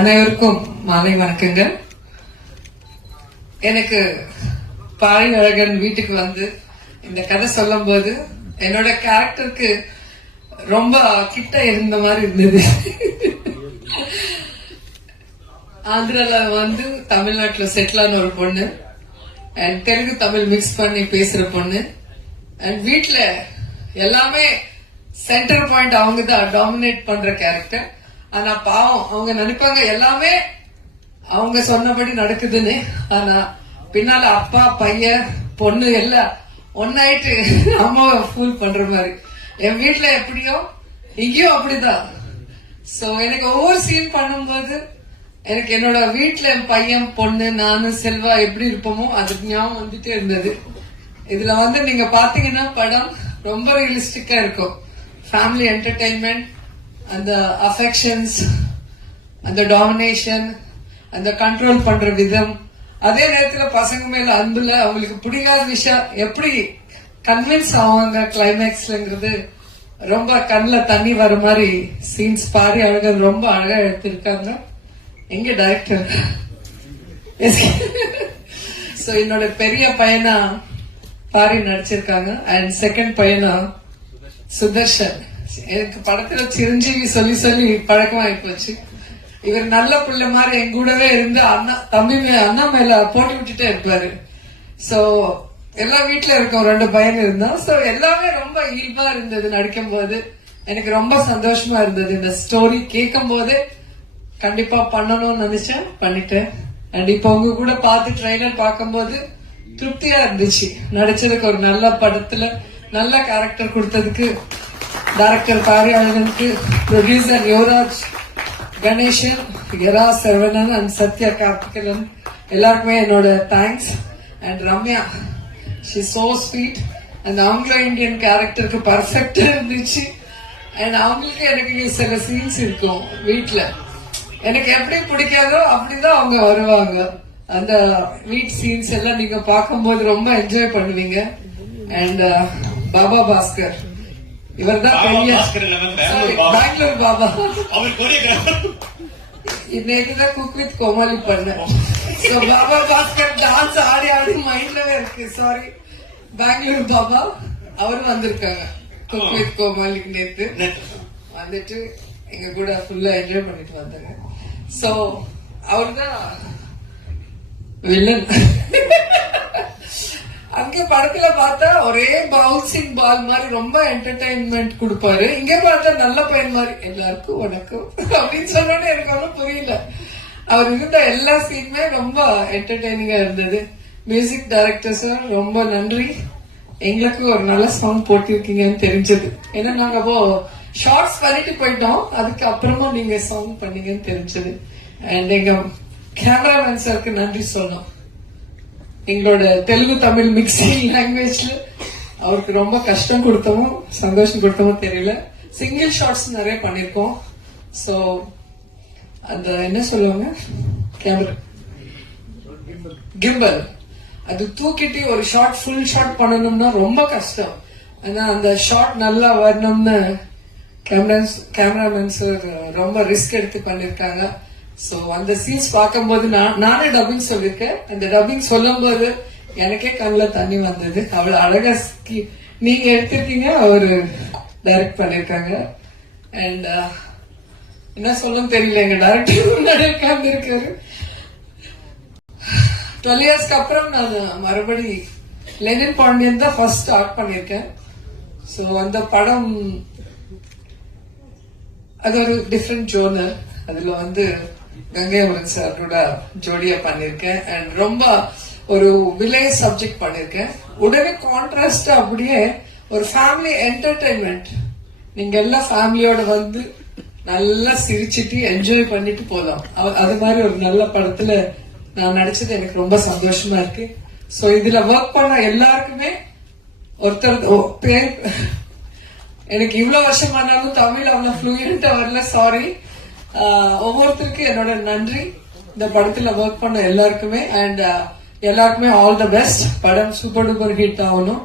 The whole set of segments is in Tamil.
அனைவருக்கும் மாலை வணக்கங்கள். எனக்கு பாரி அழகன் வீட்டுக்கு வந்து இந்த கதை சொல்லும் போது என்னோட கேரக்டருக்கு ரொம்ப கிட்ட இருந்த மாதிரி இருந்தது. ஆந்திரால வந்து தமிழ்நாட்டுல செட்டில் ஆன ஒரு பொண்ணு அண்ட் தெலுங்கு தமிழ் மிக்ஸ் பண்ணி பேசுற பொண்ணு அண்ட் வீட்டுல எல்லாமே சென்டர் பாயிண்ட் அவங்க தான் டாமினேட் பண்ற கேரக்டர். ஆனா பாவம் அவங்க நினைப்பாங்க எல்லாமே அவங்க சொன்னபடி நடக்குதுன்னு. ஆனா பின்னால அப்பா பையன் பொண்ணு எல்லாம் ஒன்னாயிட்டு அம்மாவை ஃபூல் பண்ற மாதிரி. என் வீட்டுல எப்படியோ இங்கேயும் அப்படிதான். சோ எனக்கு ஒவ்வொரு சீன் பண்ணும்போது எனக்கு என்னோட வீட்டுல என் பையன் பொண்ணு நானு செல்வா எப்படி இருப்போமோ அதுக்கு ஞாபகம் வந்துட்டே இருந்தது. இதுல வந்து நீங்க பாத்தீங்கன்னா படம் ரொம்ப ரியலிஸ்டிக்கா இருக்கும். ஃபேமிலி என்டர்டைன்மெண்ட், அந்த அஃபெக்ஷன்ஸ், அந்த டாமினேஷன், அந்த கண்ட்ரோல் பண்ற விதம், அதே நேரத்துல பசங்க மேல அன்புல அவங்களுக்கு பிடிக்காத விஷயம் எப்படி கன்வின்ஸ் ஆவாங்க கிளைமேக்ஸ்லங்கிறது ரொம்ப கண்ணில் தண்ணி வர மாதிரி சீன்ஸ் பாரி அழகர் ரொம்ப அழகா எடுத்திருக்காங்க. எங்க டைரக்டர் சோ என்னோட பெரிய பையனா பாரி நடிச்சிருக்காங்க அண்ட் செகண்ட் பையனா சுதர்ஷன். எனக்கு படத்துல சிரஞ்சீவி சொல்லி சொல்லி பழக்கமாயி போச்சு. இவர் நல்ல பிள்ளை மாதிரி என் கூடவே இருந்து அண்ணா மேல போட்டி விட்டுட்டே இருப்பாரு. சோ எல்லா வீட்டுல இருக்கோம், 2 பையன் இருந்தோம். சோ எல்லாமே ரொம்ப இயல்பா இருந்தது. நடிக்கும் போது எனக்கு ரொம்ப சந்தோஷமா இருந்தது. இந்த ஸ்டோரி கேட்கும் போதே கண்டிப்பா பண்ணணும்னு நினைச்சேன், பண்ணிட்டேன். அண்ட் இப்ப உங்க கூட பார்த்து ட்ரெய்லர் பார்க்கும்போது திருப்தியா இருந்துச்சு. நடிச்சதுக்கு ஒரு நல்ல படத்துல நல்ல கேரக்டர் கொடுத்ததுக்கு டைரக்டர் பாரி அழகனுக்கு, ப்ரொடியூசர் யுவராஜ் கணேசன், யரா சரவணன் அண்ட் சத்யா கார்த்திகன் எல்லாருக்குமே என்னோட thanks. And Ramya, she so sweet. அந்த ஆங்கிலோ இந்தியன் கேரக்டருக்கு பர்ஃபெக்டா இருந்துச்சு. அண்ட் அவங்களுக்கு எனக்கு சில சீன்ஸ் இருக்கும் வீட்டுல எனக்கு எப்படி பிடிக்காதோ அப்படிதான் அவங்க வருவாங்க. அந்த வீட் சீன்ஸ் எல்லாம் நீங்க பார்க்கும்போது ரொம்ப என்ஜாய் பண்ணுவீங்க. அண்ட் பாபா பாஸ்கர், இவர் தான் பெங்களூர் பாபா. இன்னைக்குதான் குக் வித் கோமாளி பண்ணேன். பாபா பாஸ்கர் டான்ஸ் ஆடி ஆடி மைண்ட்லவே இருக்கு. சாரி, பெங்களூர் பாபா அவரு வந்திருக்காங்க குக் வித் கோமாளிக்கு. நேத்து வந்துட்டு எங்க கூட ஃபுல்லா என்ஜாய் பண்ணிட்டு வந்தாங்க. சோ அவர்தான் வில்லன். அங்க படத்துல பார்த்தா ஒரே பவுன்சிங் பால் மாதிரி ரொம்ப என்டர்டைன்மெண்ட் கொடுப்பாரு. இங்க பார்த்தா நல்ல பையன் மாதிரி எல்லாருக்கும் வணக்கம் அப்படின்னு சொன்னோன்னு எனக்கு ஒன்னும் புரியல. அவர் இருந்த எல்லா சீனுமே ரொம்ப என்டர்டைனிங்கா இருந்தது. மியூசிக் டைரக்டர் சார் ரொம்ப நன்றி. எங்களுக்கு ஒரு நல்ல சாங் போட்டிருக்கீங்கன்னு தெரிஞ்சது. ஏன்னா நாங்க அப்போ ஷார்ட்ஸ் பண்ணிட்டு போயிட்டோம், அதுக்கு அப்புறமா நீங்க சாங் பண்ணீங்கன்னு தெரிஞ்சது. அண்ட் எங்க கேமராமேன் சாருக்கு நன்றி சொல்லணும். எங்களோட தெலுங்கு தமிழ் மிக்சிங் லாங்குவேஜ்ல அவருக்கு ரொம்ப கஷ்டம் கொடுத்தோமோ சந்தோஷம் கொடுத்தோமோ தெரியல. சிங்கிள் ஷாட்ஸ் நிறைய பண்ணிருக்கோம். சோ அந்த என்ன சொல்லுவாங்க, கேமரா கிம்பல், அது தூக்கிட்டு ஒரு ஷாட் ஃபுல் ஷாட் பண்ணணும்னா ரொம்ப கஷ்டம். ஆனா அந்த ஷாட் நல்லா வரணும்னு கேமராமேன் சார் ரொம்ப ரிஸ்க் எடுத்து பண்ணிருக்காங்க. சோ அந்த சீன்ஸ் பார்க்கும்போது நானே டப்பிங் சொல்லிருக்கேன். அந்த டப்பிங் சொல்லும் போது எனக்கே கண்ணில் தண்ணி வந்தது. அவ்வளவு அழகா நீங்க எடுத்திருக்கீங்க, அவரு டைரக்ட் பண்ணிருக்காங்க. அண்ட் என்ன சொல்ல தெரியல, எங்க டைரக்டர் முன்னாடி உட்கார்ந்து இருக்காரு. 12 இயர்ஸ்க்கு அப்புறம் நான் மறுபடி லெனின் பாண்டியன் தான் ஃபர்ஸ்ட் ஸ்டார்ட் பண்ணிருக்கேன். சோ அந்த படம் அது ஒரு டிஃப்ரெண்ட் ஜோனர். அதுல வந்து கங்கை அமரன் சாரோட ஜோடியா பண்ணிருக்கேன். அண்ட் ரொம்ப ஒரு வில்லேஜ் சப்ஜெக்ட் பண்ணிருக்கேன். உடனே கான்ட்ராஸ்ட் அப்படியே ஒரு ஃபேமிலி என்டர்டைன்மெண்ட். நீங்க எல்லாம் ஃபேமிலியோட வந்து நல்லா சிரிச்சிட்டு என்ஜாய் பண்ணிட்டு போலாம். அது மாதிரி ஒரு நல்ல படத்துல நான் நடிச்சது எனக்கு ரொம்ப சந்தோஷமா இருக்கு. சோ இதுல ஒர்க் பண்ண எல்லாருக்குமே ஒருத்தர் பேர் எனக்கு இவ்வளவு வருஷம் ஆனாலும் தமிழ் அவ்வளவு ஃப்ளூயண்டா வரல, சாரி. ஒவ்வொருத்தருக்கும் என்னோட நன்றி. இந்த படத்துல ஒர்க் பண்ண எல்லாருக்குமே. அண்ட் எல்லாருக்குமே ஆல் த பெஸ்ட். படம் சூப்பர் டூப்பர் ஹிட் ஆகணும்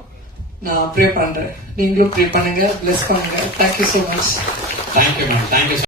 நான் ப்ரே பண்றேன். நீங்களும் ப்ரே பண்ணுங்க, பிளஸ் பண்ணுங்க. Thank you so much. Thank you ma'am, thank you.